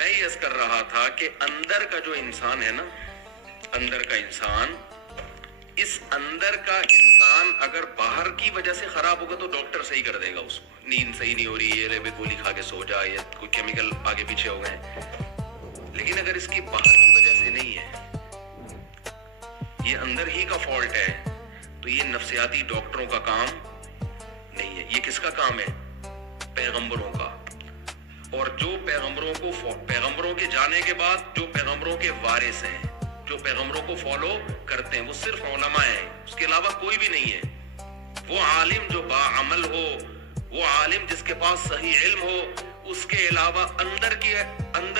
میں یہ عرض کر رہا تھا کہ اندر کا جو انسان ہے نا، اندر کا انسان، اس اندر کا انسان اگر باہر کی وجہ سے خراب ہوگا تو ڈاکٹر صحیح کر دے گا اس کو، نیند صحیح نہیں ہو رہی ہے، لے گولی کھا کے سو جا، یا کوئی کیمیکل آگے پیچھے ہو گئے. لیکن اگر اس کی باہر کی وجہ سے نہیں ہے، یہ اندر ہی کا فالٹ ہے، تو یہ نفسیاتی ڈاکٹروں کا کام نہیں ہے. یہ کس کا کام ہے؟ پیغمبروں کا. اور جو پیغمبروں کے جانے کے بعد جو پیغمبروں کے وارث ہیں، جو پیغمبروں کو فالو کرتے ہیں، وہ صرف علماء ہیں، اس کے علاوہ کوئی بھی نہیں ہے. وہ عالم جو باعمل ہو، وہ عالم جس کے پاس صحیح علم ہو، اس کے علاوہ اندر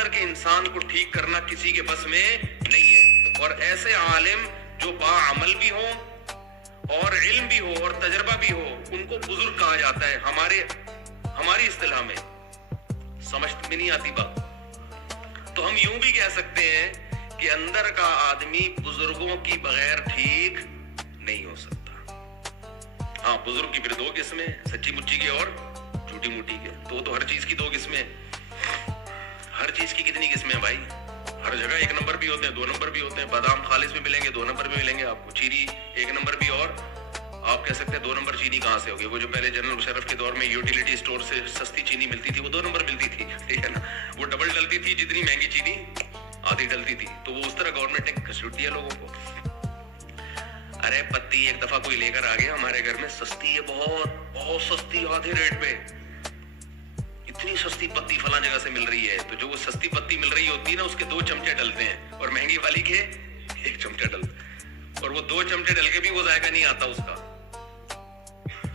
کے انسان کو ٹھیک کرنا کسی کے بس میں نہیں ہے. اور ایسے عالم جو باعمل بھی ہوں اور علم بھی ہو اور تجربہ بھی ہو، ان کو بزرگ کہا جاتا ہے ہماری اصطلاح میں. سمجھ میں نہیں آتی بات؟ تو ہم یوں بھی کہہ سکتے ہیں کہ اندر کا آدمی بزرگوں کی بغیر ٹھیک نہیں ہو سکتا. ہاں، بزرگ کی پھر دو قسمیں، سچی مچی کے اور جھوٹی موٹی کے. تو ہر چیز کی دو قسمیں. ہر چیز کی کتنی قسمیں ہیں بھائی؟ ہر جگہ ایک نمبر بھی ہوتے ہیں، دو نمبر بھی ہوتے ہیں. بادام خالص میں ملیں گے، دو نمبر میں ملیں گے آپ کو. چینی ایک نمبر بھی، اور آپ کہہ سکتے ہیں دو نمبر چینی کہاں سے ہوگی؟ وہ جو پہلے جنرل مشرف کے دور میں یوٹیلیٹی اسٹور سے سستی چینی ملتی تھی، وہ دو نمبر ملتی تھی، ٹھیک ہے نا. وہ ڈبل ڈلتی تھی، جتنی مہنگی چینی آدھی ڈلتی تھی. تو وہ اس طرح گورنمنٹ نے گھسیٹ دیا لوگوں کو. ارے پتی ایک دفعہ کوئی لے کر آ گیا ہمارے گھر میں، سستی ہے، بہت سستی، آدھے ریٹ پہ. اتنی سستی پتی فلاں جگہ سے مل رہی ہے. تو جو وہ سستی پتی مل رہی ہوتی ہے نا، اس کے 2 چمچے ڈلتے ہیں، اور مہنگی والی کے 1 چمچہ ڈلتا ہے. اور وہ 2 چمچے ڈل کے بھی وہ ذائقہ نہیں آتا اس کا.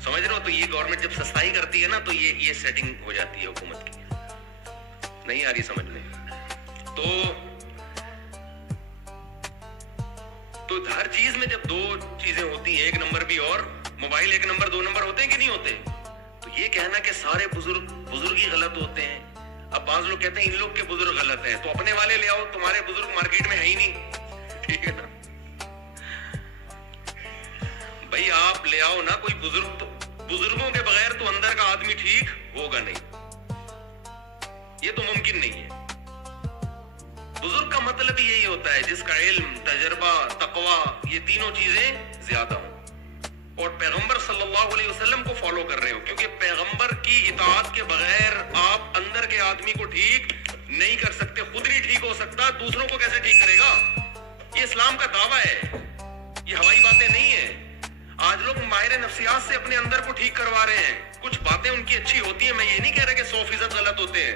سمجھ رہے ہو؟ تو یہ گورنمنٹ جب سستائی کرتی ہے نا، تو یہ سیٹنگ ہو جاتی ہے حکومت کی. نہیں آ رہی سمجھ میں؟ تو ہر چیز میں جب 2 چیزیں ہوتی ہیں، 1 نمبر بھی اور موبائل 1 نمبر 2 نمبر ہوتے ہیں کہ نہیں ہوتے؟ تو یہ کہنا کہ سارے بزرگ ہی غلط ہوتے ہیں. اب بعض لوگ کہتے ہیں ان لوگ کے بزرگ غلط ہیں، تو اپنے والے لے آؤ، تمہارے بزرگ مارکیٹ میں ہے ہی نہیں، ٹھیک ہے نا بھائی. آپ لے آؤ نا کوئی بزرگ، تو بزرگوں کے بغیر تو اندر کا آدمی ٹھیک ہوگا نہیں. یہ تو ممکن نہیں ہے. بزرگ کا مطلب ہی یہی ہوتا ہے جس کا علم، تجربہ، تقوی، یہ تینوں چیزیں زیادہ ہوں، اور پیغمبر صلی اللہ علیہ وسلم کو فالو کر رہے ہو. کیونکہ پیغمبر کی اطاعت کے بغیر آپ اندر کے آدمی کو ٹھیک نہیں کر سکتے. خود نہیں ٹھیک ہو سکتا، دوسروں کو کیسے ٹھیک کرے گا؟ یہ اسلام کا دعویٰ ہے، یہ ہوائی باتیں نہیں ہیں. آج لوگ ماہر نفسیات سے اپنے اندر کو ٹھیک کروا رہے ہیں. کچھ باتیں ان کی اچھی ہوتی ہیں، میں یہ نہیں کہہ رہا کہ 100% غلط ہوتے ہیں.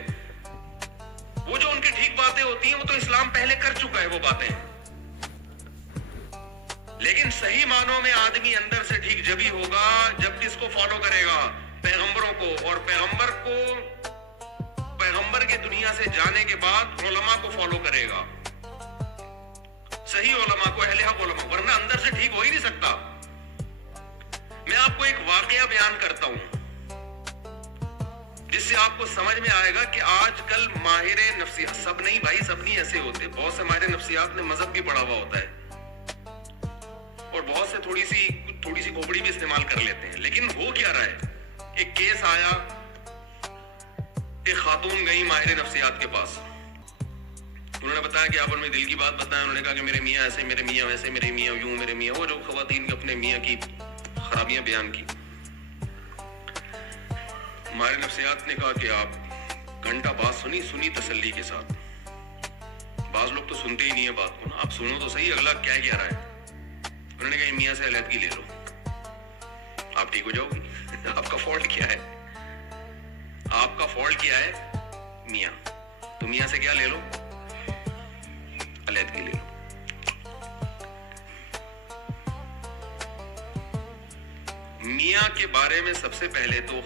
وہ جو ان کی ٹھیک باتیں ہوتی ہیں، وہ تو اسلام پہلے کر چکا ہے وہ باتیں. لیکن صحیح معنوں میں آدمی اندر سے ٹھیک جبھی ہوگا جب کس کو فالو کرے گا؟ پیغمبروں کو. اور پیغمبر کے دنیا سے جانے کے بعد علماء کو فالو کرے گا، صحیح علماء کو، اہل حق علماء. ورنہ اندر سے ٹھیک ہو ہی نہیں سکتا. میں آپ کو ایک واقعہ بیان کرتا ہوں جس سے آپ کو سمجھ میں آئے گا کہ آج کل ماہر نفسیات، سب نہیں بھائی، سب نہیں ایسے ہوتے. بہت سے ماہر نفسیات نے مذہب بھی پڑھا ہوا ہوتا ہے، اور بہت سے تھوڑی سی کھوپڑی بھی استعمال کر لیتے ہیں. لیکن ہو کیا رہا ہے؟ ایک کیس آیا، ایک خاتون گئی ماہر نفسیات کے پاس. انہوں نے بتایا کہ آپ اپنے دل کی بات بتائیں. انہوں نے کہا کہ میرے میاں ایسے، میرے میاں ویسے، میرے میاں یوں، میرے میاں وہ، جو خواتین کے اپنے میاں کی خرابیاں بیان کی. ماہر نفسیات نے کہا کہ آپ گھنٹہ بات سنی تسلی کے ساتھ. بعض لوگ تو سنتے ہی نہیں ہیں بات کو نا. آپ سنو تو صحیح اگلا کیا کہہ رہا ہے. انہوں نے کہا میاں سے علیحدگی لے لو، آپ ٹھیک ہو جاؤ گی. آپ کا فالٹ کیا ہے؟ آپ کا فالٹ کیا ہے؟ میاں. تو میاں سے کیا لے لو؟ علیحدگی لے لو. میاں کے بارے میں سب سے پہلے تو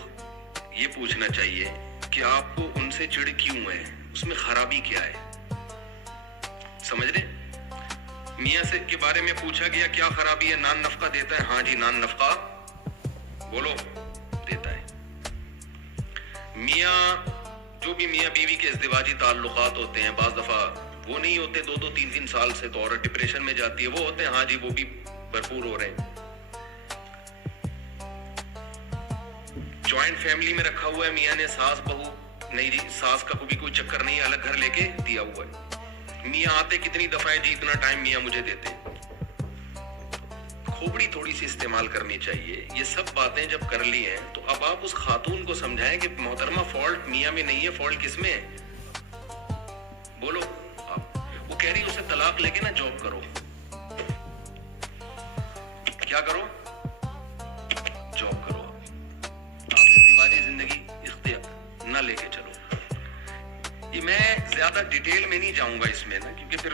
یہ پوچھنا چاہیے کہ آپ کو ان سے چڑ کیوں ہے، اس میں خرابی کیا ہے. سمجھ رہے؟ میاں سے کے بارے میں پوچھا گیا کیا خرابی ہے؟ نان نفقہ دیتا ہے؟ ہاں جی نان نفقہ بولو دیتا ہے. میاں، جو بھی میاں بیوی کے ازدواجی تعلقات ہوتے ہیں، بعض دفعہ وہ نہیں ہوتے 2-2 3-3 سال سے، تو عورت ڈپریشن میں جاتی ہے. وہ ہوتے ہیں، ہاں جی وہ بھی بھرپور ہو رہے ہیں. جوائنٹ فیملی میں رکھا ہوا ہے، میاں نے ساس بہو नहीं जी, सास का भी कोई चक्कर नहीं, अलग घर लेके दिया हुआ है। मियाँ आते कितनी दफा जी, इतना टाइम मियाँ मुझे देते। खोपड़ी थोड़ी सी इस्तेमाल करनी चाहिए। ये सब बातें जब कर ली हैं तो अब आप उस खातून को समझाएं कि मोहतरमा फॉल्ट मियाँ में नहीं है, फॉल्ट किसमें है? बोलो आप। वो कह रही उसे तलाक लेके ना जॉब करो। क्या करो? जॉब करो। आप इस दीवारी जिंदगी इख्तियार ना लेके चलो। ये मैं ज्यादा डिटेल में नहीं जाऊंगा इसमें ना, क्योंकि फिर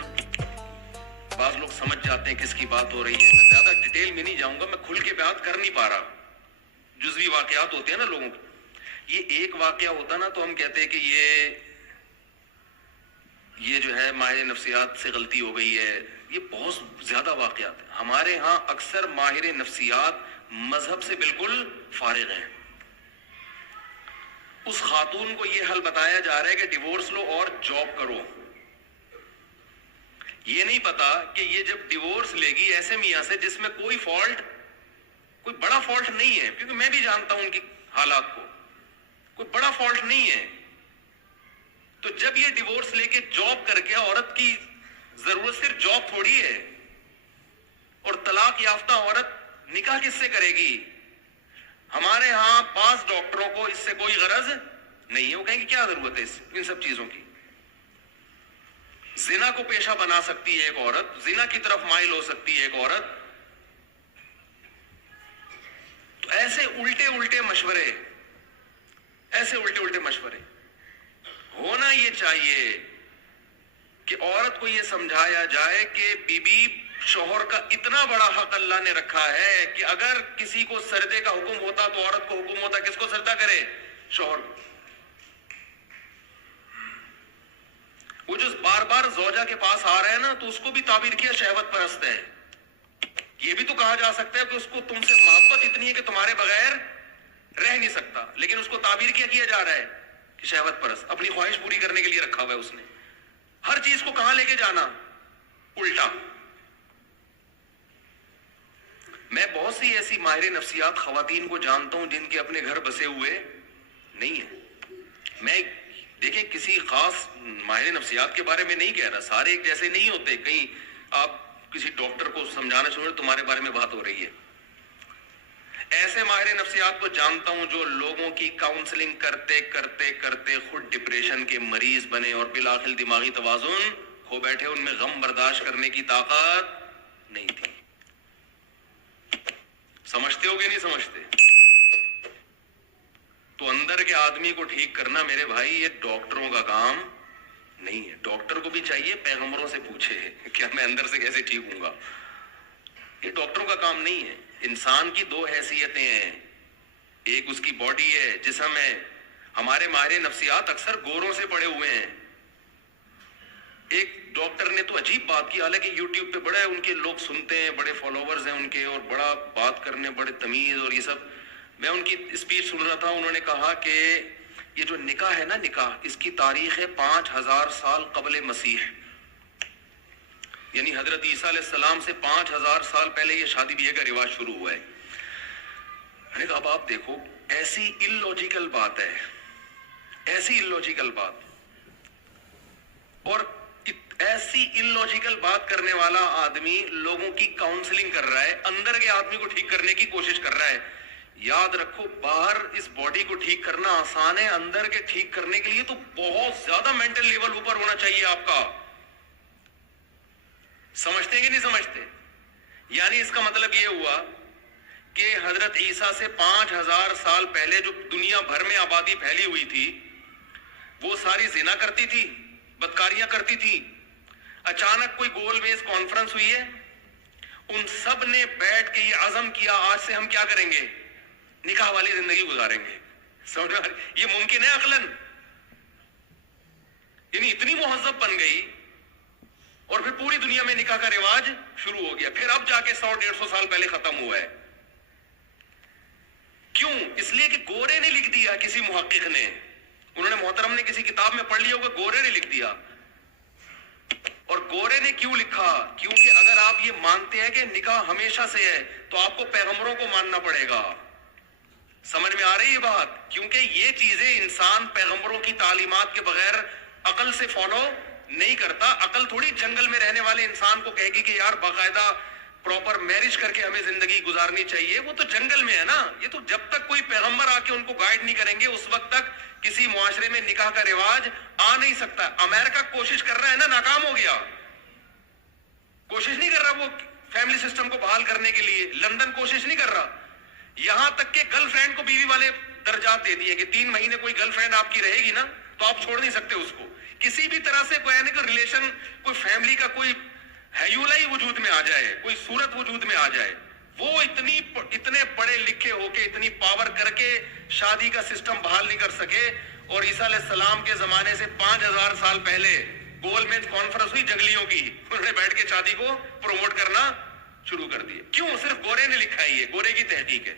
बाज लोग समझ जाते हैं किसकी बात हो रही है। मैं ज्यादा डिटेल में नहीं जाऊंगा, मैं खुल के बात कर नहीं पा रहा। जुज़वी वाकयात होते हैं ना लोगों के, ये एक वाकया होता ना तो हम कहते हैं कि ये जो है माहिर नफ्सियात से गलती हो गई है। ये बहुत ज्यादा वाकयात है हमारे यहाँ। अक्सर माहिर नफ्सियात मजहब से बिल्कुल फारिग हैं। उस खातून को ये हल बताया जा रहा है कि डिवोर्स लो और जॉब करो। ये नहीं पता कि ये जब डिवोर्स लेगी ऐसे मियाँ से जिसमें कोई बड़ा फॉल्ट नहीं है, क्योंकि मैं भी जानता हूं उनकी हालात को, कोई बड़ा फॉल्ट नहीं है। तो जब ये डिवोर्स लेके जॉब करके, औरत की जरूरत सिर्फ जॉब थोड़ी है, और तलाक याफ्ता औरत निकाह किससे करेगी? हमारे यहाँ 5 डॉक्टरों को इससे कोई गरज नहीं है। वो कहेंगे क्या जरूरत है इन सब चीजों की? जिना को पेशा बना सकती है एक औरत, जिना की तरफ माइल हो सकती है एक औरत। तो ऐसे उल्टे उल्टे मशवरे होना ये चाहिए कि औरत को ये समझाया जाए कि बीबी शौहर का इतना बड़ा हक अल्लाह ने रखा है कि अगर किसी को सर्दे का हुक्म होता तो औरत को हुक्म होता किसको सर्दा करे? शौहर को। वो जो बार बार ज़ौजा के पास आ रहा है ना, तो उसको भी ताबीर किया शहवत परस्त है। ये भी तो कहा जा सकता है कि उसको तुमसे मोहब्बत इतनी है कि तुम्हारे बगैर रह नहीं सकता, लेकिन उसको ताबीर किया जा रहा है कि शहवत परस्त, अपनी ख्वाहिश पूरी करने के लिए रखा हुआ है उसने। हर चीज को कहां लेके जाना? उल्टा। मैं बहुत सी ऐसी माहिर नफ्सियात खवातीन को जानता हूं जिनके अपने घर बसे हुए नहीं है। मैं देखिए किसी खास माहिर नफ्सियात के बारे में नहीं कह रहा, सारे एक जैसे नहीं होते। कहीं आप किसी डॉक्टर को समझाना चाहिए तुम्हारे बारे में बात हो रही है। ऐसे माहिर नफ्सियात को जानता हूं जो लोगों की काउंसलिंग करते करते करते खुद डिप्रेशन के मरीज बने और बिलाखिर दिमागी तवाजुन खो बैठे। उनमें गम बर्दाश्त करने की ताकत नहीं थी। समझते हो कि नहीं समझते? तो अंदर के आदमी को ठीक करना मेरे भाई ये डॉक्टरों का काम नहीं है। डॉक्टर को भी चाहिए पैगंबरों से पूछे क्या मैं अंदर से कैसे ठीक हूंगा। ये डॉक्टरों का काम नहीं है। इंसान की 2 हैसियतें हैं, एक उसकी बॉडी है, जिस्म है। हमारे माहिर नफ्सियात अक्सर गोरों से पड़े हुए हैं। एक डॉक्टर ने तो अजीब बात की, हालांकि यूट्यूब पे बड़े उनके लोग सुनते हैं, बड़े फॉलोवर्स हैं उनके, और बड़ा बात करने, बड़े तमीज और ये सब। मैं उनकी स्पीच सुन रहा था, उन्होंने कहा कि ये जो निकाह है ना, निकाह, इसकी तारीख है 5000 साल कबल मसीह, यानी हजरत ईसा अलैहिस्सलाम से 5000 साल पहले ये शादी ब्याह का रिवाज शुरू हुआ है। मैंने कहा अब आप देखो, ऐसी इलॉजिकल बात है, ऐसी इलॉजिकल बात, और ऐसी इलॉजिकल बात करने वाला आदमी लोगों की काउंसलिंग कर रहा है, अंदर के आदमी को ठीक करने की कोशिश कर रहा है। याद रखो, बाहर इस बॉडी को ठीक करना आसान है, अंदर के ठीक करने के लिए तो बहुत ज्यादा मेंटल लेवल ऊपर होना चाहिए आपका। समझते हैं कि नहीं समझते? यानी इसका मतलब यह हुआ कि हजरत ईसा से 5000 साल पहले जो दुनिया भर में आबादी फैली हुई थी, वो सारी जिना करती थी, बदकारियां करती थी। अचानक कोई गोल मेज कॉन्फ्रेंस हुई है, उन सब ने बैठ के ये अज़म किया आज से हम क्या करेंगे? निकाह वाली जिंदगी गुजारेंगे। समझ में? ये मुमकिन है अकलन? यानी इतनी मुहज्जब बन गई और फिर पूरी दुनिया में निकाह का रिवाज शुरू हो गया। फिर अब जाके 100-150 साल पहले खत्म हुआ है। क्यों? इसलिए कि गोरे ने लिख दिया, किसी मुहक्किक ने, उन्होंने मोहतरम ने किसी किताब में पढ़ लिया होगा, गोरे ने लिख दिया। और गोरे ने क्यों लिखा? क्योंकि अगर आप ये मानते हैं कि निकाह हमेशा से है तो आपको पैगंबरों को मानना पड़ेगा। समझ में आ रही है बात? क्योंकि ये चीजें इंसान पैगंबरों की तालीमात के बगैर अकल से फॉलो नहीं करता। अकल थोड़ी जंगल में रहने वाले इंसान को कहेगी कि यार बाकायदा प्रॉपर मैरिज करके हमें जिंदगी गुजारनी चाहिए, वो तो जंगल में है ना। ये तो जब तक कोई पैगंबर आके उनको गाइड नहीं करेंगे उस वक्त तक किसी मुआशरे में निकाह का रिवाज आ नहीं सकता। अमेरिका कोशिश कर रहा है ना, नाकाम हो गया। कोशिश नहीं कर रहा वो फैमिली सिस्टम को बहाल करने के लिए। लंदन कोशिश नहीं कर रहा। यहां तक के गर्लफ्रेंड को बीवी वाले दर्जात दे दिए कि 3 महीने कोई गर्लफ्रेंड आपकी रहेगी ना तो आप छोड़ नहीं सकते उसको। किसी भी तरह से कोई यानी कि रिलेशन, कोई फैमिली का कोई हैयूला ही वजूद में आ जाए, कोई सूरत वजूद में आ जाए, वो इतने पढ़े लिखे होके इतनी पावर करके शादी का सिस्टम बहाल नहीं कर सके। और ईसा अलैहिस्सलाम के जमाने से 5000 साल पहले गोलमेज कॉन्फ्रेंस हुई जंगलियों की, उन्होंने बैठ के शादी को प्रमोट करना शुरू कर दिया। क्यों? सिर्फ गोरे ने लिखा है, ये गोरे की तहकीक है।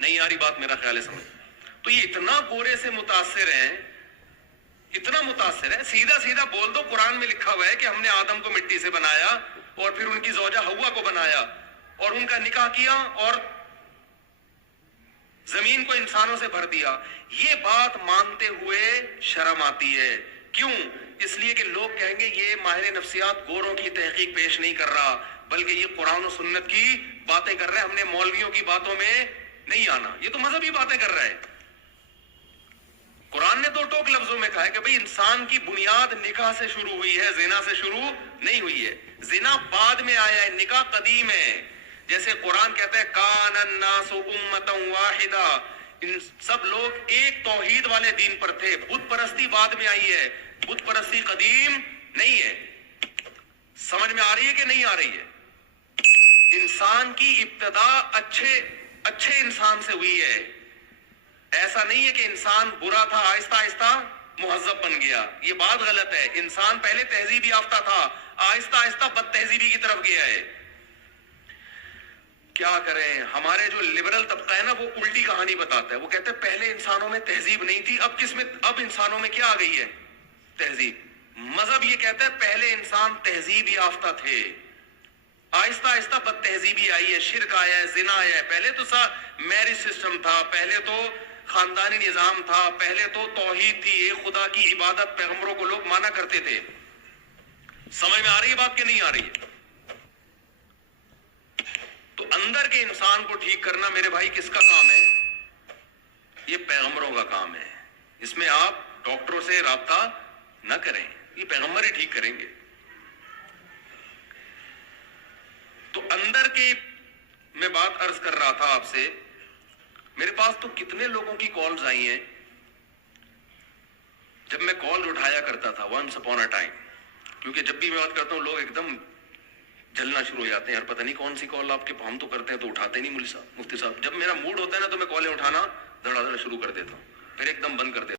नहीं आ रही बात मेरा ख्याल है समझ? तो ये इतना गोरे से मुतासिर हैं, इतना मुतासिर है। सीधा सीधा बोल दो, कुरान में लिखा हुआ है कि हमने आदम को मिट्टी से बनाया और फिर उनकी ज़ौजा हव्वा को बनाया और उनका निकाह किया और जमीन को इंसानों से भर दिया। ये बात मानते हुए शर्म आती है। क्यों? इसलिए कि लोग कहेंगे ये माहिर नफ्सियात गोरों की तहकीक पेश नहीं कर रहा, बल्कि ये कुरान और सुन्नत की बातें कर रहा है। हमने मौलवियों की बातों में नहीं आना। ये तो मजहबी बातें कर रहा है। कुरान ने दो टोक लफ्जों में कहा है कि भाई इंसान की बुनियाद निकाह से शुरू हुई है, जिना से शुरू नहीं हुई है। जिना बाद में आया है, निकाह कदीम है। जैसे कुरान कहता है कानन नासु उम्मतन वाहिदा, इन सब लोग एक तौहीद वाले दीन पर थे। बुत परस्ती बाद में आई है, बुत परस्ती कदीम नहीं है। समझ में आ रही है कि नहीं आ रही है? इंसान की इब्तिदा अच्छे इंसान से हुई है। ऐसा नहीं है कि इंसान बुरा था, आहिस्ता आहिस्ता मुहज्जब बन गया। ये बात गलत है। इंसान पहले तहजीब याफ्ता था, आहिस्ता आहिस्ता बद तहजीबी की तरफ गया है। क्या करें? हमारे जो लिबरल तबका है ना, वो उल्टी कहानी बताता है। वो कहते हैं पहले इंसानों में तहजीब नहीं थी, अब इंसानों में क्या आ गई है? तहजीब। मजहब ये कहता है पहले इंसान तहजीब याफ्ता थे, आहिस्ता आहिस्ता बद तहजीबी आई है, शिर्क आया है, जिना आया है। पहले तो मैरिज सिस्टम था, पहले तो खानदानी निजाम था, पहले तो तौहीद थी, एक खुदा की इबादत पैगंबरों को लोग माना करते थे। समझ में आ रही है बात कि नहीं आ रही है? तो अंदर के इंसान को ठीक करना मेरे भाई किसका काम है? ये पैगंबरों का काम है। इसमें आप डॉक्टरों से राब्ता न करें, ये पैगंबर ही ठीक करेंगे। तो अंदर के मैं बात अर्ज कर रहा था आपसे। मेरे पास तो कितने लोगों की कॉल्स आई हैं। जब मैं कॉल उठाया करता था वंस अपॉन अ टाइम, क्योंकि जब भी मैं बात करता हूं लोग एकदम जलना शुरू हो जाते हैं, यार पता नहीं कौन सी कॉल आपके, हम तो करते हैं तो उठाते नहीं मुफ्ती साहब। जब मेरा मूड होता है ना तो मैं कॉलें उठाना धड़ाधड़ शुरू कर देता हूं, फिर एकदम बंद कर देता हूं।